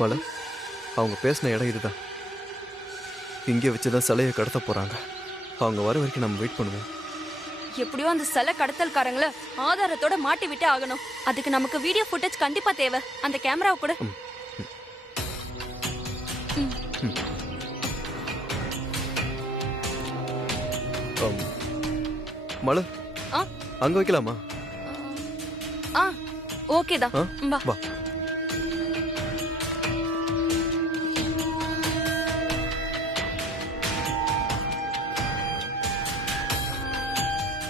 மலை, அவங்க பேசின இடம் இதுதான். இங்கே வச்சுதான் சிலையை கடத்த போறாங்க. அவங்க வர வரைக்கும் நம்ம வெயிட் பண்ணுவோம். எப்படியோ அந்த சிலை கடத்தல்காரங்கள ஆதாரத்தோட மாட்டி விட்டே ஆகணும். அதுக்கு நமக்கு வீடியோ ஃபுட்டேஜ் கண்டிப்பா தேவை. அந்த கேமராவை கூட. மலை, அங்க வைக்கலாமா? ஓகேதான். வா.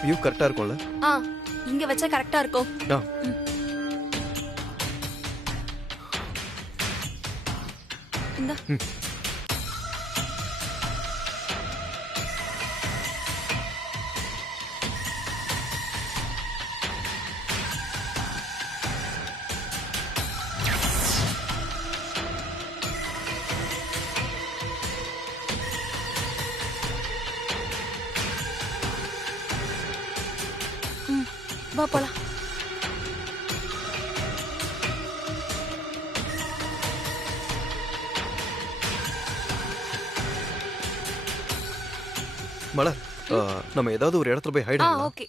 வியூ கரெக்டா இருக்கும்ல? இங்க வச்சா கரெக்டா இருக்கும். இந்த வா போலாம். மலர், நம்ம ஏதாவது ஒரு இடத்துல போய் ஹைட் பண்ணலாம். ஓகே.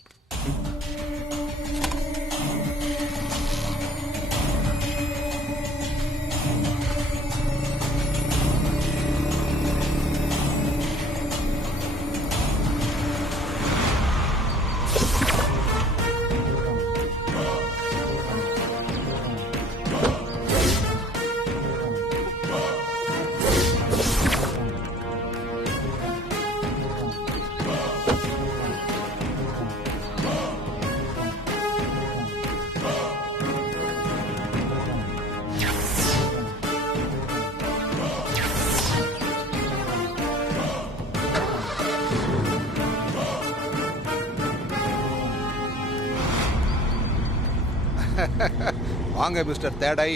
வாங்க மிஸ்டர் தேடை.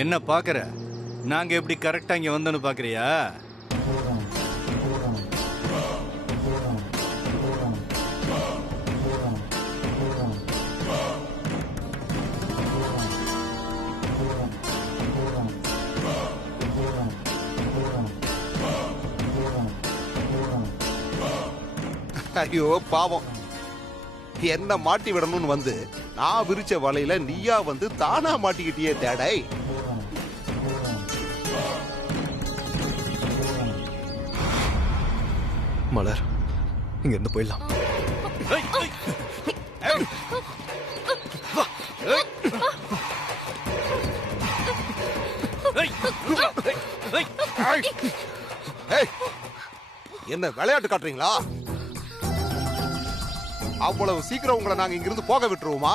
என்ன பாக்குற? நாங்க எப்படி கரெக்டா இங்க வந்தோன்னு பாக்குறியா? ஐயோ பாவம், என்ன மாட்டி விடணும்னு வந்து நான் விரிச்ச வலையில நீயா வந்து தானா மாட்டிக்கிட்டியே தேடை. மலர், இங்க இருந்து போயிடலாம். என்ன விளையாட்டு காட்டுறீங்களா? அவ்வளவு சீக்கிரம் உங்களை நாங்க இங்கிருந்து போக விட்டுருவோமா?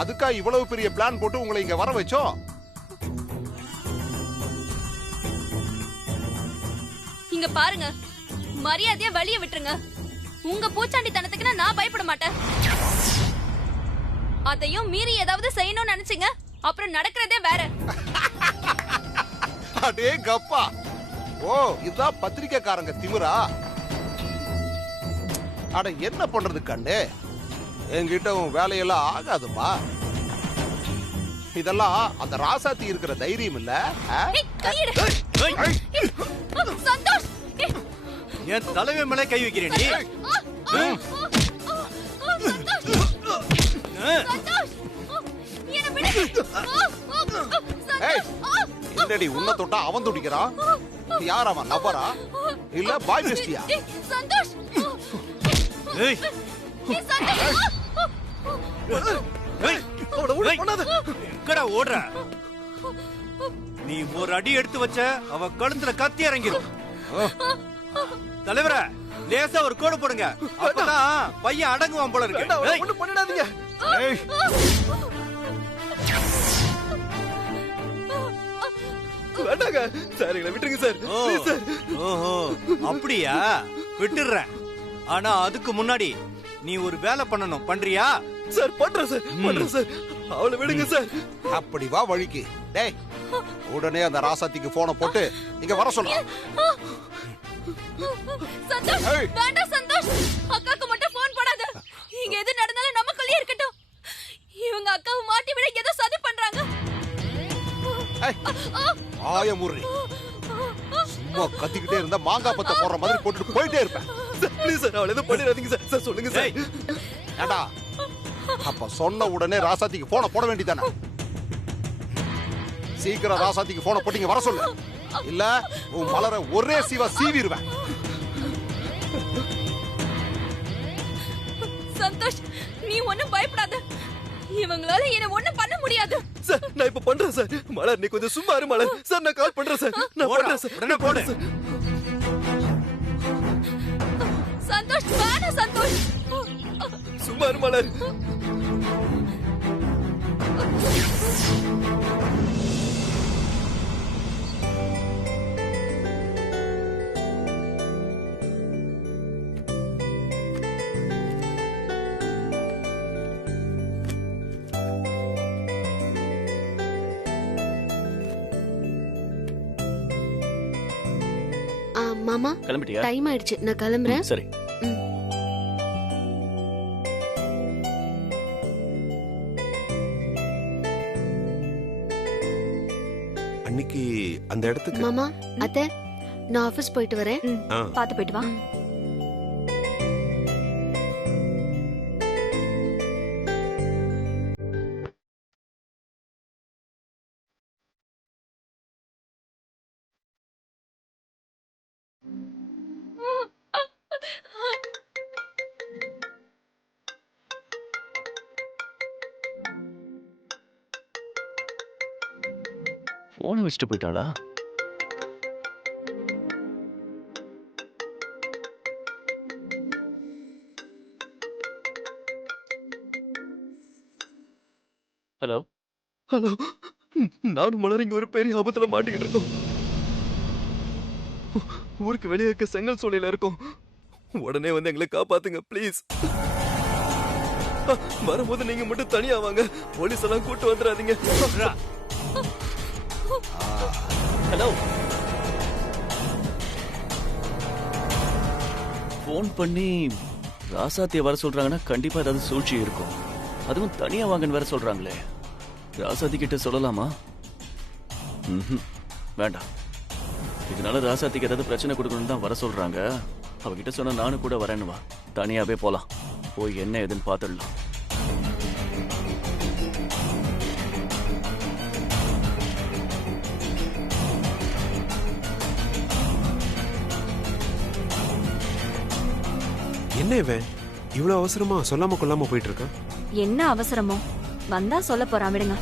அதுக்கா இவ்வளவு பெரிய பிளான் போட்டு உங்களை இங்க வர வச்சோம்? இங்க பாருங்க, மரியாதையா வழிய விட்டுருங்க. உங்க பூச்சாண்டித்தனத்துக்கு நான் பயப்பட மாட்டேன். அதையும் மீறி ஏதாவது செய்யணும்னு நினைச்சீங்க, அப்புறம் நடக்கிறதே வேற. அடே கப்பா, ஓ இதுதான் பத்திரிக்கைக்காரங்க திமிரா? அட என்ன பண்றது கண்ணு, என்கிட்ட வேலையெல்லாம் ஆகாதுமா. இதெல்லாம் அந்த ராசாத்தி இருக்கிற தைரியம் இல்ல. சந்தோஷ், என் தலைவன் மேலே கை வைக்கிறேன் நீ. என்னடி உன்னை தொட்டா அவன் துடிக்கிறான்? யார் அவன்? லவ்வரா இல்ல பாய் பெஸ்டியா? சந்தோஷ், எங்கடா ஓடுற? நீ ஒரு அடி எடுத்து வச்ச அவ கழுத்துல கத்தி இறங்கிரும். தலைவர, லேசா ஒரு கோடு போடுங்க, அப்பதான் பையன் அடங்குவான் போல இருக்கு. ஒண்ணும் பண்ணிடாதீங்க. வேண்டாங்க சார், எங்களை விட்டுருங்க சார். ஓஹோ, அப்படியா? விட்டுறேன். ஆனா அதுக்கு முன்னாடி நீ ஒரு வேலை பண்ணணும். பண்றியா? சார் பண்றேன் சார், பண்றேன் சார். அவளை விடுங்க சார். அப்படி வா வழிக்கு. டேய், உடனே அந்த ராசாத்திக்கு போனை போட்டு இங்க வர சொல்ல. சந்தோஷ், வேண்டாம் சந்தோஷ், அக்காக்கு மட்டும் போன் போடாத. இங்க எது நடந்தாலும் நமக்குள்ளே இருக்கட்டும். இவங்க அக்காவை மாட்டி விட ஏதோ சதி பண்றாங்க. ஆயமுறி சும்மா கத்திக்கிட்டே இருந்தா மாங்காய் பத்த போடுற மாதிரி போட்டுட்டு போயிட்டே இருப்பேன். சார் ப்ளீஸ் சார் அவளை எதுவும் பண்ணிடாதீங்க சார். சார் சொல்லுங்க சார். ஏண்டா அப்ப சொன்ன உடனே ராசாத்திக்கு போன போட வேண்டியதானே? சீக்கிரம் ராசாத்திக்கு போன போட்டீங்க வர சொல்லு, இல்ல உன் மலரை ஒரே சீவிடுவேன். சந்தோஷ், நீ ஒண்ணும் பயப்படாத. இவங்களால என்ன ஒண்ணும் பண்ண முடியாது. சார் நான் இப்ப பண்றேன் சார். மலர் நீ கொஞ்சம் சும்மா இரு மலர். சார் நான் கால் பண்றேன் சார். நான் பண்றேன் சார். உடனே போடு. சந்தோஷ் வேணாம் சந்தோஷ். சும்மா இரு மலர். மாமா கிளம்பிட்டியா? டைம் ஆயிடுச்சு, நான் கிளம்புறேன். சரி. அன்னைக்கு அந்த இடத்துக்கு மாமா அத்தை, நான் ஆபீஸ் போயிட்டு வரேன். பாத்து போயிட்டு வா. போனை வச்சுட்டு போயிட்டாளா? ஹலோ ஹலோ, நானும் மலர் இங்க ஒரு பெரிய ஆபத்துல மாட்டிக்கிட்டு இருக்கோம். ஊருக்கு வெளியே இருக்க செங்கல் சூளையில இருக்கோம். உடனே வந்து எங்களை காப்பாத்துங்க ப்ளீஸ். வரும்போது நீங்க மட்டும் தனியா வாங்க. போலீஸ் எல்லாம் கூட்டு வந்துடாதீங்க. ஹலோ, போன் பண்ணி ராசாத்திய வர சொல்றாங்கன்னா கண்டிப்பா ஏதாவது சூழ்ச்சி இருக்கும். அதுவும் தனியா வாங்கன்னு வேற சொல்றாங்களே. ராசாத்தி கிட்ட சொல்லலாமா? வேண்டாம். இதனால ராசாத்திக்கு ஏதாவது பிரச்சனை கொடுக்கணும்னு தான் வர சொல்றாங்க. அவகிட்ட சொன்னா நானும் கூட வரேன்னு வா. தனியாவே போலாம். போய் என்ன ஏதுன்னு பாத்துடலாம். என்ன இவன் இவ்வளவு அவசரமா சொல்லாம கொள்ளாம போயிட்டு இருக்கான்? என்ன அவசரமோ வந்தா சொல்ல போறான், விடுங்க.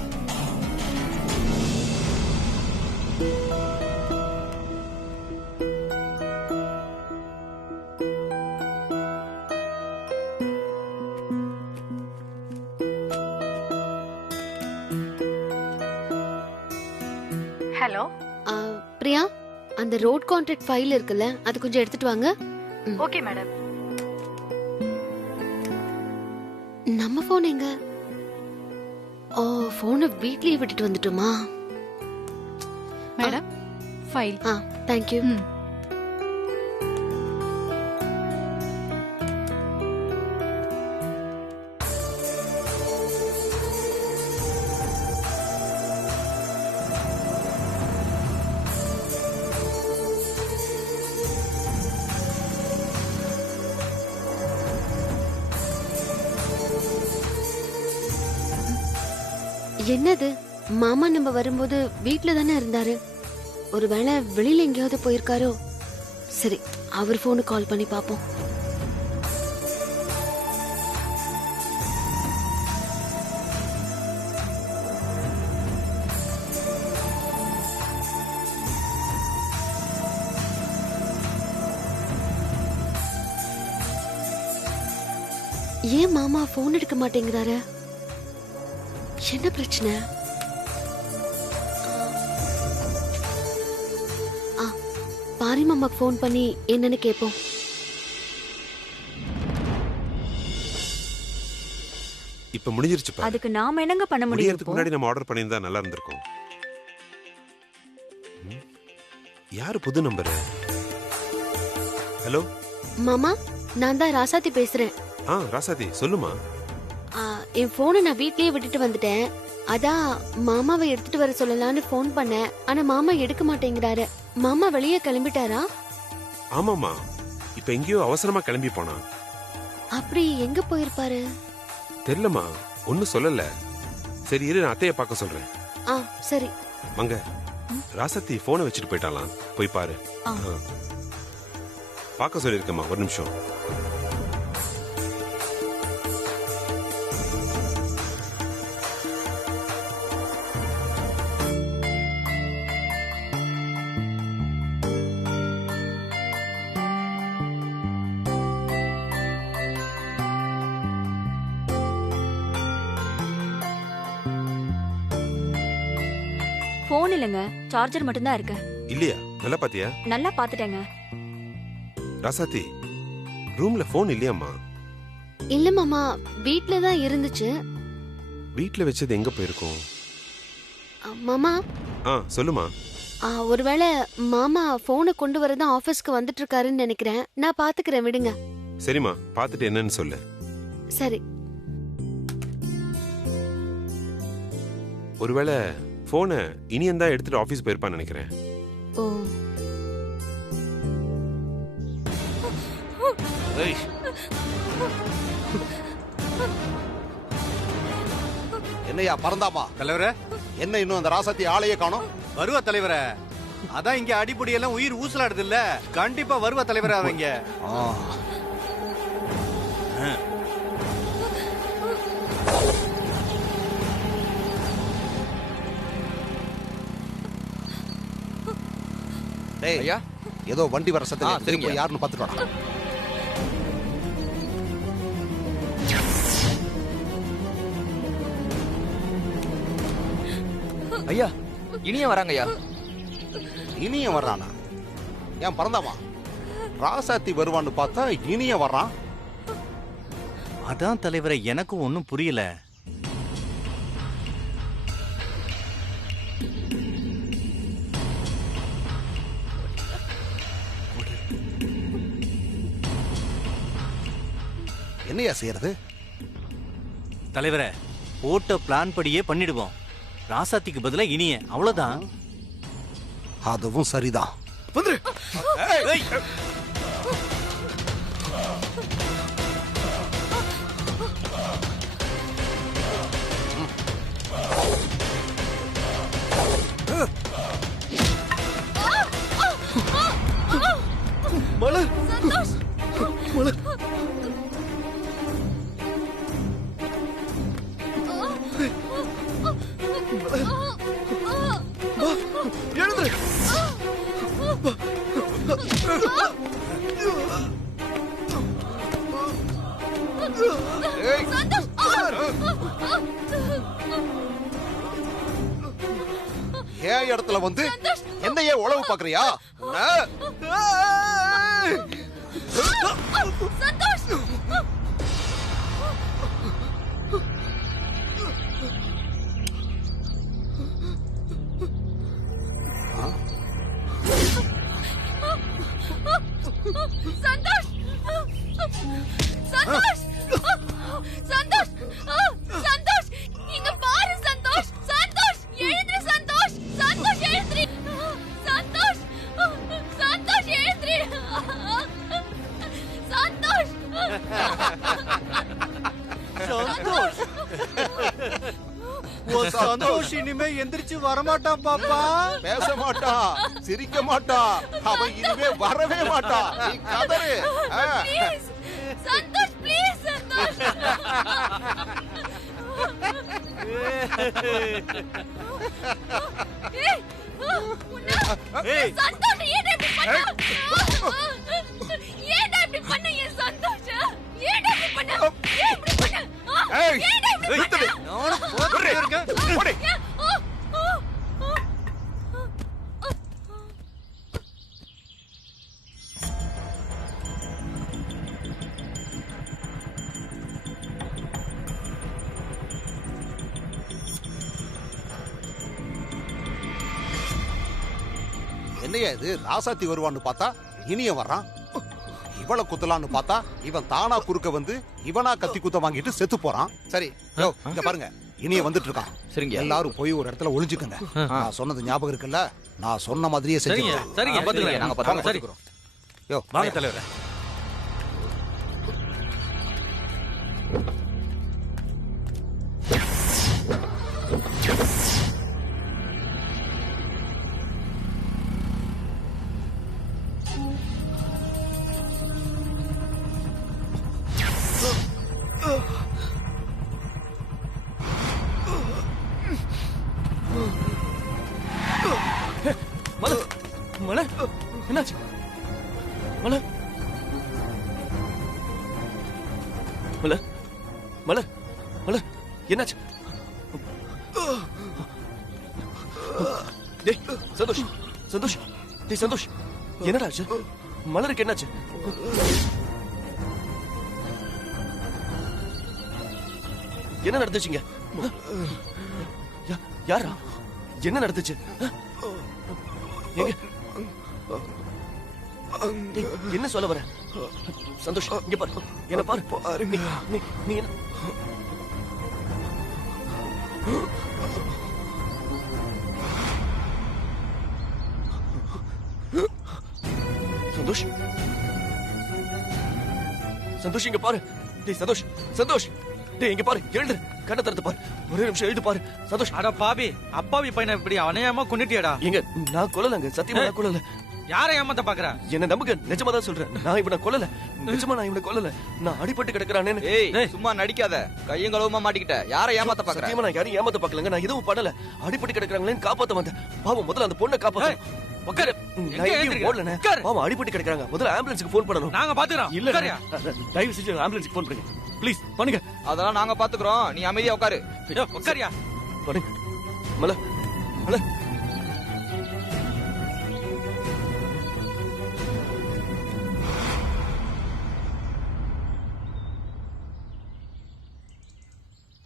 ஹலோ, பிரியா, அந்த ரோட் கான்ட்ராக்ட் ஃபைல் இருக்குல்ல, அது கொஞ்சம் எடுத்துட்டு வாங்க. Okay madam. நம்ம போன் எங்க? ஓ, போனை வீட்லயே விட்டுட்டு வந்துட்டோமா? Madam file. Thank you. என்னது, மாமா நம்ம வரும்போது வீட்ல தானே இருந்தாரு. ஒருவேளை வெளியில எங்கேயாவது போயிருக்காரோ? சரி, அவர் போனுக்கு கால் பண்ணி பாப்போம். ஏன் மாமா போன் எடுக்க மாட்டேங்கிறாரு? என்ன பிரச்சனை? பாரி மாமாக்கு போன் பண்ணி என்னன்னு கேப்போம். இப்ப முடிஞ்சிருச்சு பாரு. அதுக்கு நாம என்னங்க பண்ண முடியும்? முடியறதுக்கு முன்னாடி நம்ம ஆர்டர் பண்ணியிருந்தா நல்லா இருந்திருக்கும். யாரு புது நம்பர்? ஹலோ மாமா, நான் தான் ராசாத்தி பேசுறேன். ராசாதி சொல்லுமா. என் போனை நான் வீட்லயே விட்டுட்டு வந்துட்டேன். அதான் மாமாவை எடுத்துட்டு வர சொல்லலாம்னு ஃபோன் பண்ணேன். ஆனா மாமா எடுக்க மாட்டேங்கிறாரு. மாமா வெளியே கிளம்பிட்டாரா? ஆமாமா, இப்ப எங்கேயோ அவசரமா கிளம்பி போனா. அப்படி எங்க போயிருப்பாரு? தெரியலமா, ஒன்னும் சொல்லல. சரி இரு, நான் அத்தைய பார்க்க சொல்றேன். ஆ சரி. மங்க, ராசத்தி போனை வச்சுட்டு போயிட்டாலாம், போய் பாரு. ஆ. பார்க்க சொல்லிருக்கேம்மா, ஒரு நிமிஷம். போன் இல்லைங்க, சார்ஜர் மட்டும்தான் இருக்கு. இல்லையா? நல்லா பாத்தியா? நல்லா பாத்துட்டேங்க. ராசாத்தி, ரூம்ல போன் இல்லையாம்மா? இல்ல மாமா, வீட்ல தான் இருந்துச்சு. வீட்ல வச்சது எங்க போயிருக்கும்? மாமா, சொல்லுமா. ஒருவேளை மாமா போனை கொண்டு வரதான் ஆபீஸ்க்கு வந்துட்டு இருக்காருன்னு நினைக்கிறேன். நான் பாத்துக்கிறேன், விடுங்க. சரிம்மா, பாத்துட்டு என்னன்னு சொல்லு. சரி. ஒருவேளை போனை இனியன் தான் எடுத்துட்டு ஆபீஸ் போயிருப்பான்னு நினைக்கிறேன். ஓ. என்னையா பறந்தாமா? தலைவரே, என்ன இன்னும் அந்த ராசாத்தி ஆளையே காணோம்? வருவா தலைவரே. அதான் இங்க அடிப்படி எல்லாம் உயிர் ஊசலாடுது இல்ல, கண்டிப்பா வருவா தலைவரே அவங்க. டேய் ஐயா, ஏதோ வண்டி வர சத்தம். சரிங்க. போய் யாருன்னு பார்த்துட்டு வாடா. ஐயா, இனியா வராங்க ஐயா. இனிய வர்றானா? ஏன் பறந்தாமா? ராசாத்தி வருவான்னு பார்த்தா இனிய வர்றான். அதான் தலைவரே, எனக்கும் ஒன்னும் புரியல. என்னையா செய்யறது? தலைவரே, போட்ட பிளான் படியே பண்ணிடுவோம். ராசாத்திக்கு பதிலா இனிய, அவ்வளவுதான். அதுவும் சரிதான். வந்துரு. ஏய், மலர், மலர். எழுந்துரு. ஏய், ஏன் இடத்துல வந்து என்னையே உளவு பாக்குறியா? சந்தோஷ், சந்தோஷ், சந்தோஷ், சந்தோஷ், இங்க பாரு சந்தோஷ். சந்தோஷ், எழுந்திரு சந்தோஷ். சந்தோஷ், எழுந்திரு. சந்தோஷ், சந்தோஷ், எழுந்திரு. சந்தோஷ், சந்தோஷ். சந்தோஷ் இனிமே எந்திரிச்சு வரமாட்டான் பாப்பா. பேச மாட்டான், சிரிக்க மாட்டான், அவன் இனிமே வரவே மாட்டான். நீ கதறு. Please Santhosh, please Santhosh. ஏய், ஏய், சந்தோஷ் ஏன்டா இப்படி பண்ண? ஏன்டா இப்படி பண்ண என் சந்தோஷ்? ஏன்டா இப்படி பண்ண? ஏன் இப்படி பண்ண? ஏய், ஏன்டா இப்படி நிறுத்துடி. நானும் போட்டுட்டே இருக்கேன். போடி. என்னையா இது? ராசாத்தி வருவான்னு பார்த்தா இனிய வர்றான். இவளை குத்தலான்னு பார்த்தா இவன் தானா குறுக்க வந்து இவனா கத்தி குத்த வாங்கிட்டு செத்து போறான். சரி, யோ, இங்க பாருங்க, இனிய வந்துட்டு இருக்கான். சரிங்க. எல்லாரும் போய் ஒரு இடத்துல ஒளிஞ்சுக்கங்க. நான் சொன்னது ஞாபகம் இருக்குல்ல? நான் சொன்ன மாதிரியே சரிங்க செஞ்சு சரிங்க பாத்துக்கிறேன். நாங்க பாத்துக்கிறோம். யோ வாங்க தலைவரே. மலர் மலர் என்னாச்சு மலர் மலர் மலர் மலர் என்னாச்சு டேய் சந்தோஷ் சந்தோஷ் டேய் சந்தோஷ் என்னடா ஆச்சு மலருக்கு என்னாச்சு என்ன நடந்துச்சுங்க யாரா என்ன நடந்துச்சு எங்க டேய், என்ன சொல்ல வர சந்தோஷ் இங்க பாரு என்ன பாரு நீ என்ன சந்தோஷ் சந்தோஷ் இங்க பாரு டேய் சந்தோஷ் சந்தோஷ் டேய் இங்க பாரு எழுந்து கண்ணை திறந்து பாரு ஒரே நிமிஷம் எழுந்து பாரு சந்தோஷ் அட பாவி அப்பாவி பையனை இப்படி அநியாயமா கொன்னுட்டியடா. எங்க நான் கொல்லலங்க சத்தியமா நான் கொல்லல யாரை ஏமாத்த பாக்குற? என்ன நம்புங்க நிஜமா தான் சொல்றேன் நான் இவனை கொல்லல நிஜமா நான் இவனை கொல்லல நான் அடிபட்டு கிடக்குறானேன்னு ஏய் சும்மா நடிக்காத. கையும் களவுமா மாட்டிக்கிட்ட. யாரை ஏமாத்த பாக்குற? சத்தியமா நான் யாரையும் ஏமாத்த பாக்கலங்க நான் எதுவும் பண்ணல அடிபட்டு கிடக்குறாங்களேன்னு காப்பாத்த வந்தேன் பாவம் முதல்ல அந்த பொண்ணை காப்பாத்து உட்காரு. நான் எங்கேயும் எந்திரிக்க? ஓடலண்ணே உட்காரு. பாவம் அடிபட்டு கிடக்குறாங்க முதல்ல ஆம்புலன்ஸுக்கு ஃபோன் பண்ணணும் நாங்க பாத்துக்கிறோம். இல்ல உட்காருயா. தயவு செஞ்சு ஆம்புலன்ஸுக்கு ஃபோன் பண்ணுங்க ப்ளீஸ் பண்ணுங்க அதெல்லாம் நாங்க பாத்துக்கிறோம். நீ அமைதியா உட்காரு. யோ, உட்காருயா. பண்ணுங்க மல மல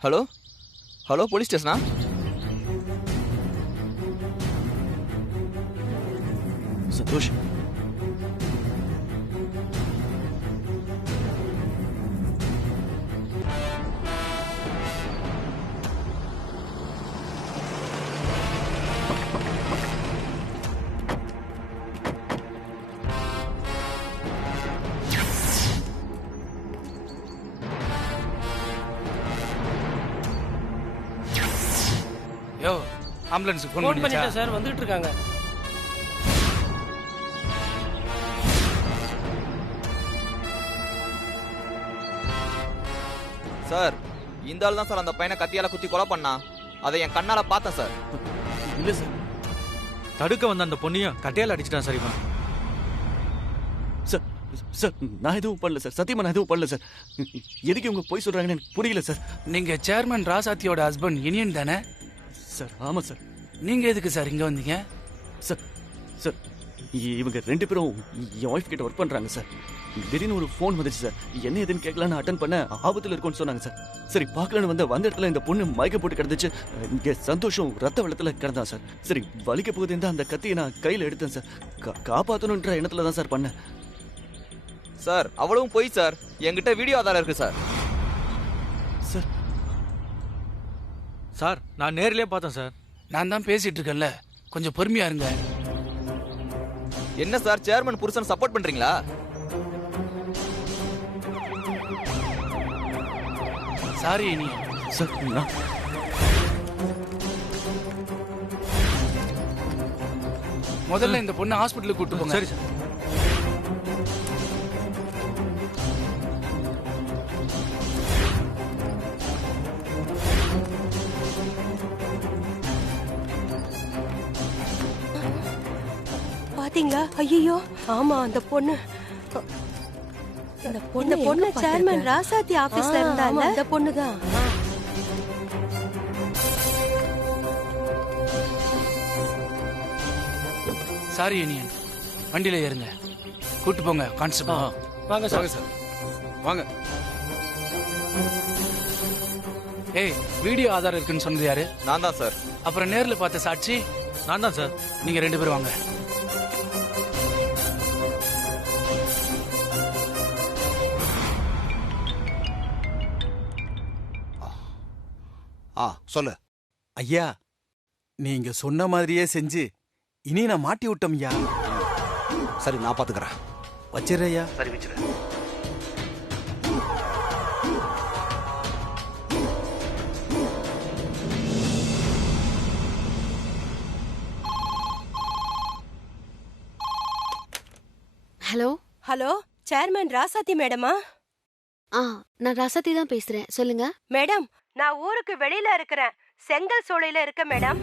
ஹலோ ஹலோ போலீஸ் ஸ்டேஷனா? சந்தோஷ் யோ ஆம்புலன்ஸ்க்கு ஃபோன் பண்ணிட்டேன் சார். வந்துட்டு இருக்காங்க. சார் இந்த ஆள் தான் சார் அந்த பையனை கத்தியால குத்தி கொலை பண்ணா. அதை என் கண்ணால பார்த்தேன் சார். இல்ல சார் தடுக்க வந்த அந்த பொண்ணையும் கட்டையால அடிச்சிட்டான் சரிமா. சார் சார் நான் எதுவும் பண்ணல சார் சத்தியமா நான் எதுவும் பண்ணல சார் எதுக்கு இவங்க போய் சொல்றாங்கன்னு எனக்கு புரியல சார் நீங்க சேர்மன் ராசாத்தியோட ஹஸ்பண்ட் இனியன் தானே? சார் ஆமா சார் நீங்க எதுக்கு சார் இங்க வந்தீங்க? சார் சார் இவங்க ரெண்டு பேரும் என் ஒய்ஃப் கிட்ட ஒர்க் பண்றாங்க சார் திடீர்னு ஒரு ஃபோன் வந்துச்சு சார் என்ன எதுன்னு கேட்கலான்னு அட்டன் பண்ண ஆபத்துல இருக்கும்னு சொன்னாங்க சார் சரி பார்க்கலான்னு வந்த இடத்துல இந்த பொண்ணு மயக்க போட்டு கிடந்துச்சு இங்க சந்தோஷம் ரத்த வெள்ளத்துல கிடந்தான் சார் சரி வலிக்க போகுது அந்த கத்தியை நான் கையில எடுத்தேன் சார் காப்பாத்தணுன்ற எண்ணத்துல தான் சார் பண்ணேன் சார் அவ்வளவும் போய் சார். என்கிட்ட வீடியோ ஆதாரம் இருக்கு சார். சார் சார் நான் நேர்லயே பார்த்தேன் சார். நான் தான் பேசிட்டு இருக்கேன்ல, கொஞ்சம் பொறுமையா இருங்க. என்ன சார் சேர்மன் புருஷன் சப்போர்ட் பண்றீங்களா? சாரி இனி. சார் நான் முதல்ல இந்த பொண்ணு ஹாஸ்பிட்டலுக்கு கூட்டு போங்க. சரி சார். பாத்தீங்களா? ஐயோ ஆமா அந்த பொண்ணு இந்த பொண்ணு சேர்மன் ராசாத்தி ஆபீஸ்ல இருந்தால அந்த பொண்ணு தான். சாரி இனியன், வண்டியில ஏறுங்க, கூட்டு போங்க கான்ஸ்டபிள். வாங்க சார். வாங்க. ஏய் வீடியோ ஆதாரம் இருக்குன்னு சொன்னது யாரு? நான் தான் சார். அப்புறம் நேர்ல பார்த்த சாட்சி? நான் தான் சார். நீங்க ரெண்டு பேரும் வாங்க. சொல்லு. ஐயா, நீங்க சொன்ன மாதிரியே செஞ்சு இனி நான் மாட்டி விட்டோம் ஐயா. சரி, நான் பாத்துக்கிறேன். வச்சிடுறையா? சரி, வச்சிரு. ஹலோ ஹலோ, சேர்மன் ராசாத்தி மேடமா? நான் ராசாத்தி தான் பேசுறேன். சொல்லுங்க மேடம். நான் ஊருக்கு வெளியில இருக்கிறேன். செங்கல் சோலையில இருக்க மேடம்.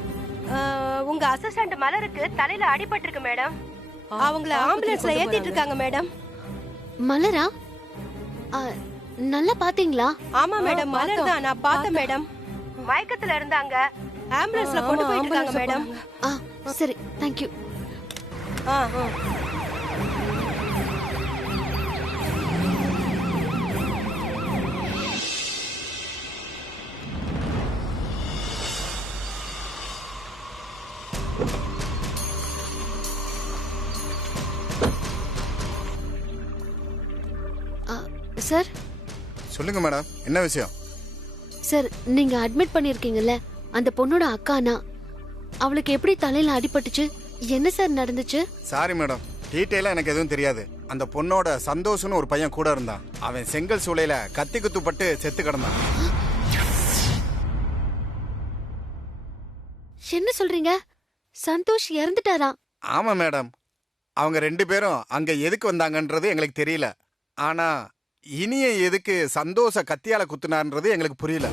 உங்க அசிஸ்டன்ட் மலருக்கு தலையில அடிபட்டிருக்கு மேடம். அவங்கள ஆம்புலன்ஸ்ல ஏத்திட்டு இருக்காங்க மேடம். மலரா? நல்லா பாத்தீங்களா? ஆமா மேடம், மலர் தான். நான் பார்த்தேன் மேடம். மயக்கத்துல இருந்தாங்க. ஆம்புலன்ஸ்ல கொண்டு போயிட்டு இருக்காங்க மேடம். சரி, தேங்க்யூ. சார். சொல்லுங்க மேடம், என்ன விஷயம்? சார், நீங்க அட்மிட் பண்ணிருக்கீங்கல்ல, அந்த பொண்ணோட அக்கானா, அவளுக்கு எப்படி தலையில அடிபட்டுச்சு? என்ன சார் நடந்துச்சு? சாரி மேடம், டீட்டெயிலா எனக்கு எதுவும் தெரியாது. அந்த பொண்ணோட சந்தோஷம்னு ஒரு பையன் கூட இருந்தான். அவன் செங்கல் சூளையில கத்தி குத்துப்பட்டு செத்து கிடந்தான். என்ன சொல்றீங்க? சந்தோஷ் இறந்துட்டாரா? ஆமா மேடம், அவங்க 2 பேரும் அங்க எதுக்கு வந்தாங்கன்றது எங்களுக்கு தெரியல. ஆனா இனிய எதுக்கு சந்தோஷ கத்தியால குத்துனார்ன்றது எங்களுக்கு புரியல.